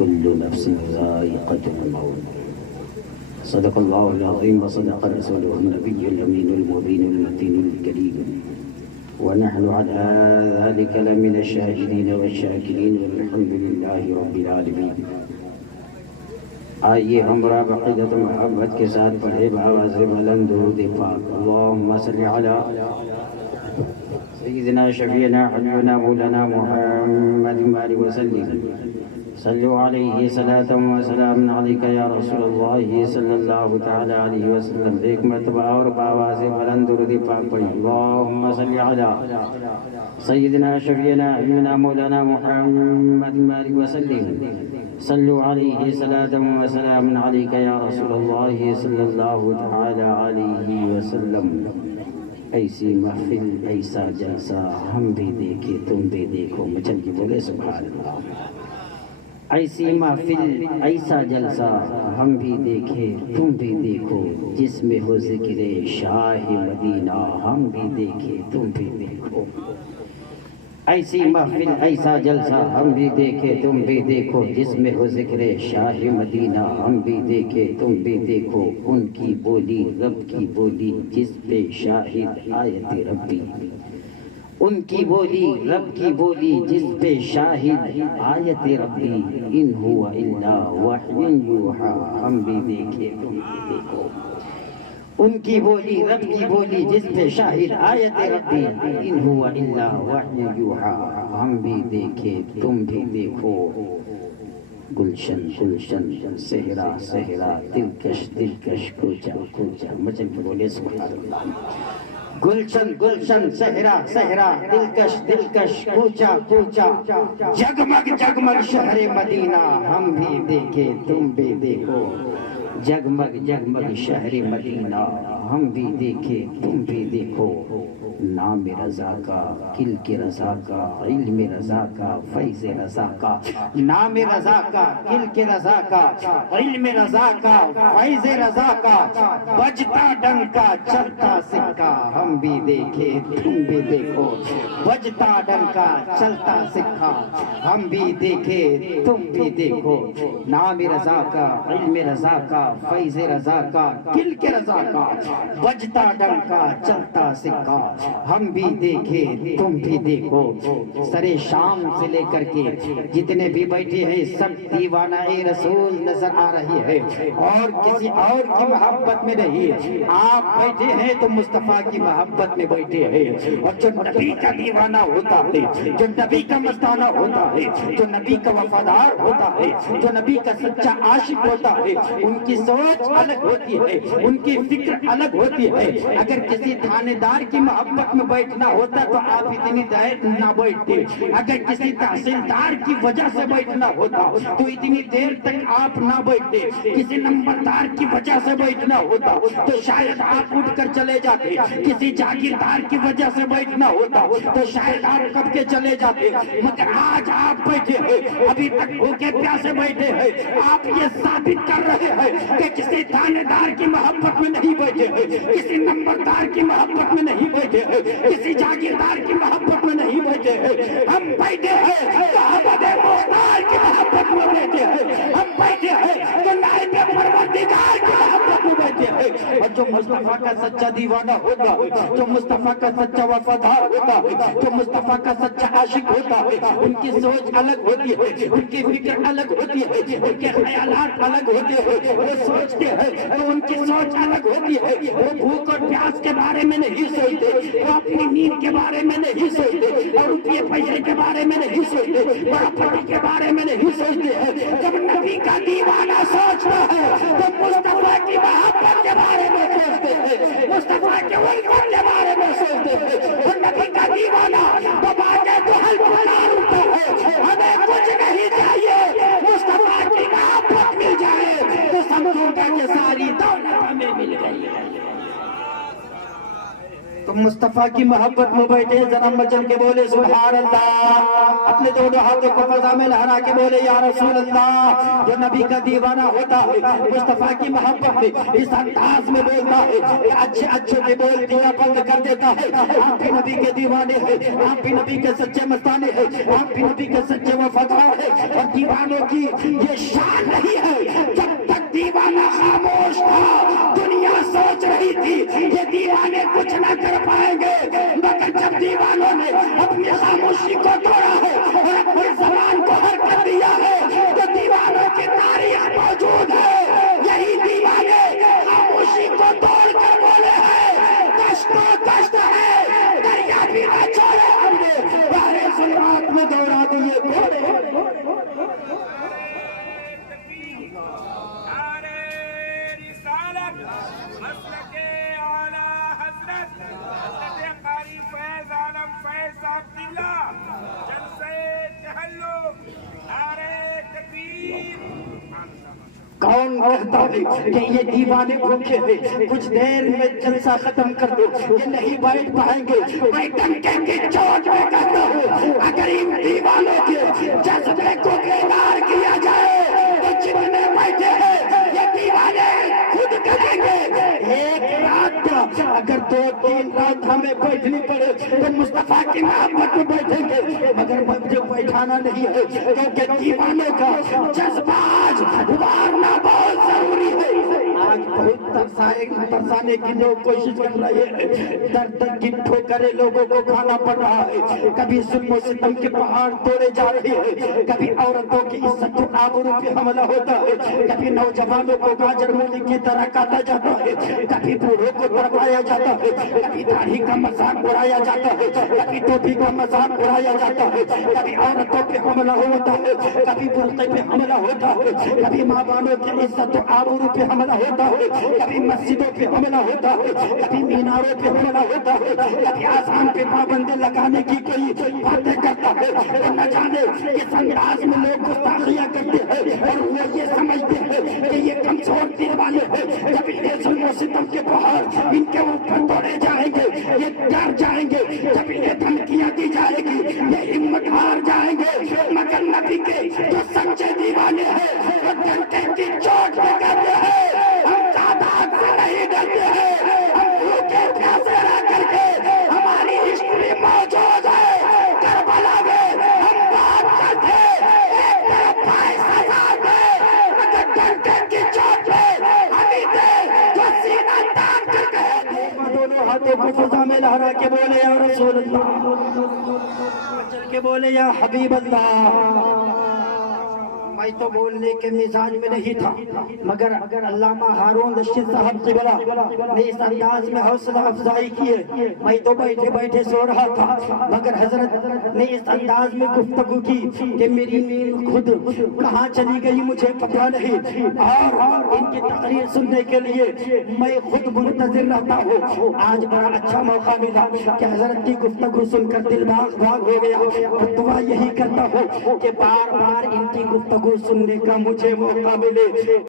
كل نفس ذائقة الموت. صدق الله العظيم وصدق رسوله النبي الأمين المبين المتين الكريم، ونحن على ذلك لمن الشاهدين والشاكرين والحمد لله رب العالمين. آئیے ہمراہ بقیدت محبت کے ساتھ پڑھے بآواز بلند درود پاک. اللهم صل على سيدنا شفيعنا حبيبنا مولانا محمد وآله وسلم. صلوا عليه صلاة وسلام عليك يا رسول الله صلى الله تعالى عليه وسلم. ایک مرتبہ اور بآواز بلند درود پاک پڑھیں. اللهم صل على سيدنا شفيعنا حبيبنا مولانا محمد وآله وسلم. صلوا عليه صلاة وسلام عليك يا رسول الله صلى الله تعالى عليه وسلم. ایسی محفل ایسا جلسہ ہم بھی دیکھے تم بھی دیکھو. مچل کی بولے سبحان اللہ. ایسی محفل ایسا جلسہ ہم بھی دیکھے تم بھی دیکھو، جس میں ہو ذکر شاہ مدینہ ہم بھی دیکھے تم بھی دیکھو. ایسی محفل ایسا جلسہ ہم بھی دیکھے تم بھی دیکھو، جس میں ہو ذکر شاہ مدینہ ہم بھی دیکھے تم بھی دیکھو. ان کی بولی رب کی بولی جس پہ شاہد آیت ربی. ان کی بولی رب کی بولی جس پہ شاہد آیت ربی. ان ہوا الا وحی یوحی ہم بھی دیکھے تم بھی دیکھو. ان کی بولی رب کی بولی جس پہ شاہد آیت ربی. ان ہوا الا وحی یوحی ہم بھی دیکھے تم بھی دیکھو. گلشن گلشن صحرا صحرا دلکش دلکش کوچا کوچا. مچل کے بولے سبحان اللہ. گلشن گلشن صحرا صحرا دلکش دلکش کوچا کوچا. جگمگ جگمگ شہر مدینہ ہم بھی دیکھے تم بھی دیکھو. جگمگ جگمگ شہر مدینہ ہم بھی دیکھے تم بھی دیکھو. نام رضا کا کلک رضا کا علم رضا کا فیض رضا کا. نام رضا کا کلک رضا کا علم رضا کا فیض رضا کا. بجتا ڈنکا چلتا سکہ ہم بھی دیکھے تم بھی دیکھو. بجتا ڈنکا چلتا سکہ ہم بھی دیکھے تم بھی دیکھو. نام رضا کا علم رضا کا فیض رضا کا کلک رضا کا. بجتا ڈنکا چلتا سکہ ہم بھی دیکھے تم بھی دیکھو. سرے شام سے لے کر کے جتنے بھی بیٹھے ہیں سب دیوانہ رسول نظر آ رہی ہے، اور کسی اور کی محبت میں نہیں. آپ بیٹھے ہیں تو مصطفیٰ کی محبت میں بیٹھے ہیں. اور جو نبی کا دیوانہ ہوتا ہے، جو نبی کا مستانہ ہوتا ہے، جو نبی کا وفادار ہوتا ہے، جو نبی کا سچا عاشق ہوتا ہے، ان کی سوچ الگ ہوتی ہے، ان کی فکر الگ ہوتی ہے. اگر کسی تھانے دار کی محبت میں بیٹھنا ہوتا تو آپ اتنی دیر نہ بیٹھتے. اگر کسی تحصیلدار کی وجہ سے بیٹھنا ہوتا تو اتنی دیر تک آپ نہ بیٹھتے. کسی نمبردار کی وجہ سے بیٹھنا ہوتا تو شاید آپ اٹھ کر چلے جاتے. کسی جاگیردار کی وجہ سے بیٹھنا ہوتا تو شاید آپ کب کے چلے جاتے. مگر آج آپ بیٹھے ہیں، ابھی تک بھوکے پیاسے بیٹھے ہیں. آپ یہ ثابت کر رہے ہیں کہ کسی تھانے دار کی محبت میں نہیں بیٹھے ہیں، کسی نمبردار کی محبت میں نہیں بیٹھے ہیں، کسی جاگیردار کی محبت میں نہیں بیٹھے ہیں. ہم بیٹھے ہیں تو احمد مختار کی محبت میں بیٹھے ہیں. ہم بیٹھے ہیں تو نائب پروردگار کی محبت میں بیٹھے ہیں. اور جو مصطفیٰ کا سچا دیوانہ ہوتا ہے، جو مصطفیٰ کا سچا وفادار ہوتا ہے، جو مصطفیٰ کا سچا عاشق ہوتا ہے، ان کی سوچ الگ ہوتی ہے، ان کی فکر الگ ہوتی ہے، ان کے خیالات الگ ہوتے ہیں. وہ سوچتے ہیں تو ان کی سوچ الگ ہوتی ہے. وہ بھوک اور پیاس کے بارے میں نہیں سوچتے، وہ اپنی نیند کے بارے میں نہیں سوچتے، اور روپیے پیسے کے بارے میں نہیں سوچتے، پراپرٹی کے بارے میں نہیں سوچتے ہیں. جب نبی کا دیوانہ سوچتا ہے تو مصطفیٰ کی محبت کے بارے میں سوچتے ہیں، مصطفیٰ کے الفت کے بارے میں سوچتے ہیں. اور نبی کا دیوانہ تو باقی تو حل پکار اٹھتا ہے. ہمیں کچھ نہیں چاہیے، مصطفیٰ کی محبت مل جائے تو سمجھو گا کہ ساری دولت ہمیں مل گئی ہے. تو مصطفیٰ کی محبت میں بیٹھے ذرا مچل کے بولے سبحان اللہ، اپنے دونوں ہاتھوں کو فضا میں لہرا کے بولے یا رسول اللہ۔ جو نبی کا دیوانہ ہوتا ہے مصطفیٰ کی محبت میں اس انداز میں بولتا ہے کہ اچھے اچھے کے بول دیا بند کر دیتا ہے۔ آپ بھی نبی کے دیوانے ہیں، آپ بھی نبی کے سچے مستانے ہیں، آپ بھی نبی کے سچے وفادار ہیں، اور دیوانوں کی یہ شان نہیں ہے۔ جب تک دیوانہ خاموش تھا دنیا سوچ رہی تھی یہ دیوانے کچھ نہ کر پائیں گے، مگر جب دیوانوں نے اپنی خاموشی کو توڑا ہے اور اپنی زبان کو حرکت دیا ہے تو دیوانوں کی تاریخ موجود ہے۔ یہی دیوانے خاموشی کو توڑ کر بولے ہیں کشت و کشت ہے، دریا بھی نہ چھوڑے، ہم نے بحر ظلمات میں دوڑا دیے گھوڑے۔ کون کہتا ہے کہ یہ دیوانے بھوکے ہیں کچھ دیر میں جلسہ ختم کر دو، یہ نہیں بیٹھ پائیں گے۔ میں ڈنکے کی چوٹ میں کہتا ہوں اگر ان دیوانوں کے جذبے کو بیدار کیا جائے تو جتنے بیٹھے ہیں یہ دیوانے خود کریں گے۔ ایک رات کا اگر 2-3 رات ہمیں بیٹھنی پڑے تو مصطفیٰ کی محبت میں بیٹھیں گے، مگر مجھے بیٹھانا نہیں ہے کیونکہ دیوانے کا جذبہ آج ابھارنا بہت ضروری ہے۔ آج بہت ترسانے کی لوگ کوشش کر رہے ہیں، درد کی ٹھوکریں لوگوں کو کھانا پڑ رہا ہے، کبھی ظلم و ستم کے پہاڑ توڑے جا رہے ہیں، کبھی عورتوں کی عزت و آبرو پہ حملہ ہوتا ہے، کبھی نوجوانوں کو گاجر مولی کی طرح کاٹا جاتا ہے، کبھی بوڑھوں کو تڑپایا جاتا ہے، کبھی داڑھی کا مذاق اڑایا جاتا ہے، کبھی ٹوپی کا مذاق اڑایا جاتا ہے، کبھی عورتوں پہ حملہ ہوتا ہے، کبھی برقعے پہ حملہ ہوتا ہے، کبھی ماں بانوں کی عزت و آبرو پہ حملہ ہوتا ہے، کبھی مسجدوں پہ حملہ ہوتا ہے، کبھی میناروں پہ حملہ ہوتا ہے، کبھی آسان پہ پابندی لگانے کی کوئی باتیں کرتا ہے، اور نہ جانے اس انداز میں لوگ گستاخیاں کرتے ہیں اور وہ یہ سمجھتے ہیں کہ یہ کمزور دل والے ہیں، جب انہیں ظلم و ستم کے پہاڑ ان کے اوپر توڑے جائیں گے یہ ڈر جائیں گے، جب انہیں دھمکیاں دی جائے گی یہ ہمت ہار جائیں گے، مگر نبی کے جو سچے دیوانے ہیں وہ ڈنڈے کی چوٹ پہ کہتے ہیں ہم تعداد سے نہیں ڈرتے ہیں، ہم بھوکے پیاسے رہ کر کے ہماری ہسٹری موجود ہے، کربلا میں ہم بات کرتے ایک طرف پائے سزا دے مگر ڈنڈے کی چوٹ پہ ہمیں دے جو سینہ تان کر کہے۔ دونوں ہاتھوں کو فضا میں لہرا کے بولے یا رسول اللہ، چل کے بولے یا حبیب اللہ۔ میں تو بولنے کے مزاج میں نہیں تھا مگر علامہ ہارون رشید صاحب قبلہ نے اس انداز میں حوصلہ افزائی کی ہے، میں تو بیٹھے بیٹھے سو رہا تھا مگر حضرت نے اس انداز میں گفتگو کی کہ میری نیند خود کہاں چلی گئی مجھے پتہ نہیں، اور ان کی تقریر سننے کے لیے میں خود منتظر رہتا ہوں۔ آج بڑا اچھا موقع ملا کہ حضرت کی گفتگو سن کر دل باغ باغ ہو گیا، اور دعا یہی کرتا ہوں کہ بار بار ان کی گفتگو سننے کا مجھے موقع ملے۔